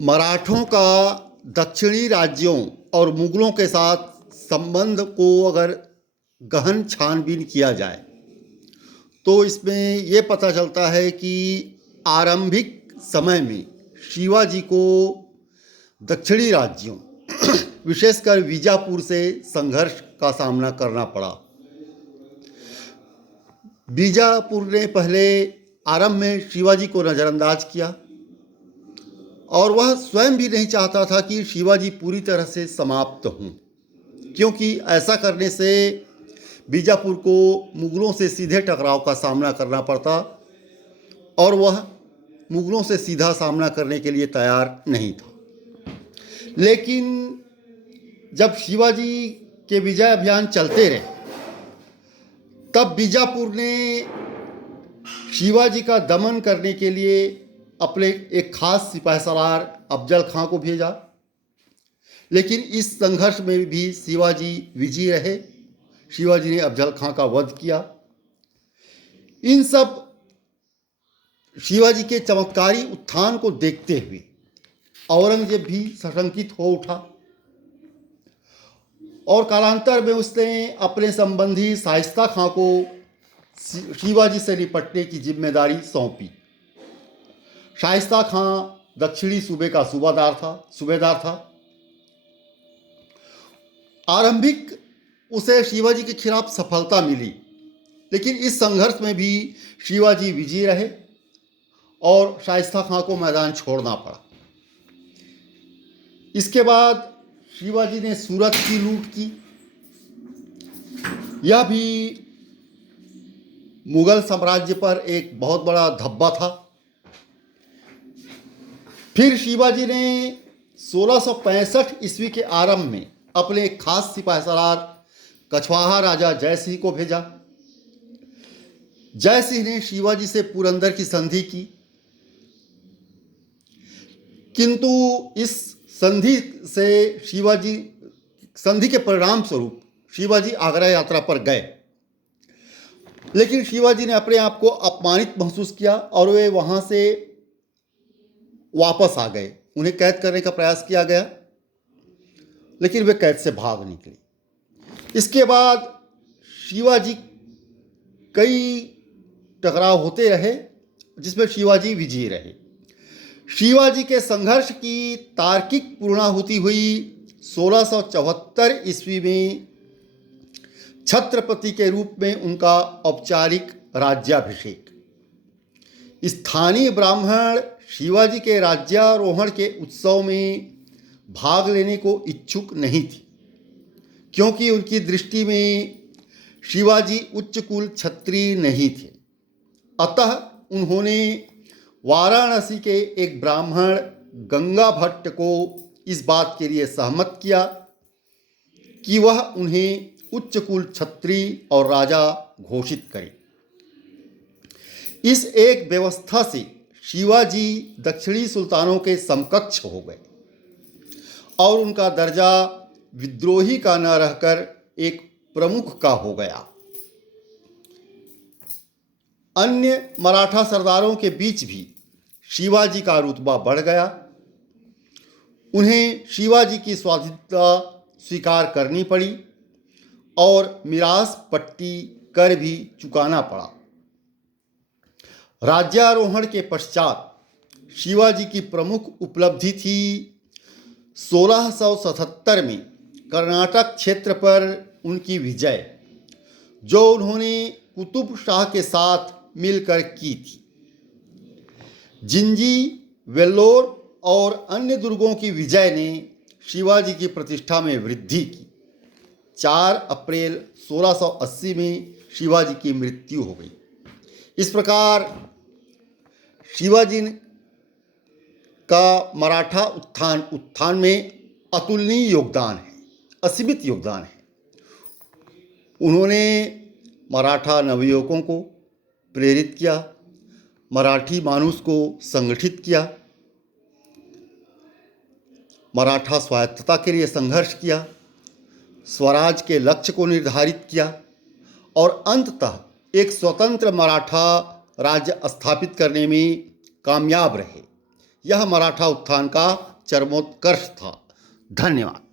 मराठों का दक्षिणी राज्यों और मुगलों के साथ संबंध को अगर गहन छानबीन किया जाए तो इसमें ये पता चलता है कि आरंभिक समय में शिवाजी को दक्षिणी राज्यों विशेषकर बीजापुर से संघर्ष का सामना करना पड़ा। बीजापुर ने पहले आरंभ में शिवाजी को नज़रअंदाज किया और वह स्वयं भी नहीं चाहता था कि शिवाजी पूरी तरह से समाप्त हों, क्योंकि ऐसा करने से बीजापुर को मुगलों से सीधे टकराव का सामना करना पड़ता और वह मुगलों से सीधा सामना करने के लिए तैयार नहीं था। लेकिन जब शिवाजी के विजय अभियान चलते रहे तब बीजापुर ने शिवाजी का दमन करने के लिए अपने एक खास सिपाहीसालार अफजल खां को भेजा, लेकिन इस संघर्ष में भी शिवाजी विजयी रहे। शिवाजी ने अफजल खां का वध किया। इन सब शिवाजी के चमत्कारी उत्थान को देखते हुए औरंगजेब भी सशंकित हो उठा और कालांतर में उसने अपने संबंधी शाइस्ता खां को शिवाजी से निपटने की जिम्मेदारी सौंपी। शाइस्ता खां दक्षिणी सूबे का सूबेदार था। आरंभिक उसे शिवाजी के खिलाफ सफलता मिली, लेकिन इस संघर्ष में भी शिवाजी विजयी रहे और शाइस्ता खां को मैदान छोड़ना पड़ा। इसके बाद शिवाजी ने सूरत की लूट की। यह भी मुगल साम्राज्य पर एक बहुत बड़ा धब्बा था। फिर शिवाजी ने 1665 ईस्वी के आरंभ में अपने एक खास सिपाहीसालार कछवाहा राजा जय सिंह को भेजा। जय सिंह ने शिवाजी से पुरंदर की संधि की, किंतु इस संधि के परिणाम स्वरूप शिवाजी आगरा यात्रा पर गए, लेकिन शिवाजी ने अपने आप को अपमानित महसूस किया और वे वहां से वापस आ गए। उन्हें कैद करने का प्रयास किया गया, लेकिन वे कैद से भाग निकले। इसके बाद शिवाजी कई टकराव होते रहे जिसमें शिवाजी विजयी रहे। शिवाजी के संघर्ष की तार्किक पूर्णाहुति हुई 1674 ईस्वी में छत्रपति के रूप में उनका औपचारिक राज्याभिषेक। स्थानीय ब्राह्मण शिवाजी के राज्यारोहण के उत्सव में भाग लेने को इच्छुक नहीं थी, क्योंकि उनकी दृष्टि में शिवाजी उच्च कुल क्षत्रिय नहीं थे। अतः उन्होंने वाराणसी के एक ब्राह्मण गंगा भट्ट को इस बात के लिए सहमत किया कि वह उन्हें उच्च कुल क्षत्रिय और राजा घोषित करे। इस एक व्यवस्था से शिवाजी दक्षिणी सुल्तानों के समकक्ष हो गए और उनका दर्जा विद्रोही का न रहकर एक प्रमुख का हो गया। अन्य मराठा सरदारों के बीच भी शिवाजी का रुतबा बढ़ गया। उन्हें शिवाजी की स्वाधीनता स्वीकार करनी पड़ी और मिरास पट्टी कर भी चुकाना पड़ा। राज्यारोहण के पश्चात शिवाजी की प्रमुख उपलब्धि थी 1677 में कर्नाटक क्षेत्र पर उनकी विजय, जो उन्होंने कुतुब शाह के साथ मिलकर की थी। जिंजी, वेल्लोर और अन्य दुर्गों की विजय ने शिवाजी की प्रतिष्ठा में वृद्धि की। 4 अप्रैल 1680 में शिवाजी की मृत्यु हो गई। इस प्रकार शिवाजी का मराठा उत्थान में अतुलनीय योगदान है, असीमित योगदान है। उन्होंने मराठा नवयुवकों को प्रेरित किया, मराठी मानुष को संगठित किया, मराठा स्वायत्तता के लिए संघर्ष किया, स्वराज के लक्ष्य को निर्धारित किया और अंततः एक स्वतंत्र मराठा राज्य स्थापित करने में कामयाब रहे। यह मराठा उत्थान का चरमोत्कर्ष था। धन्यवाद।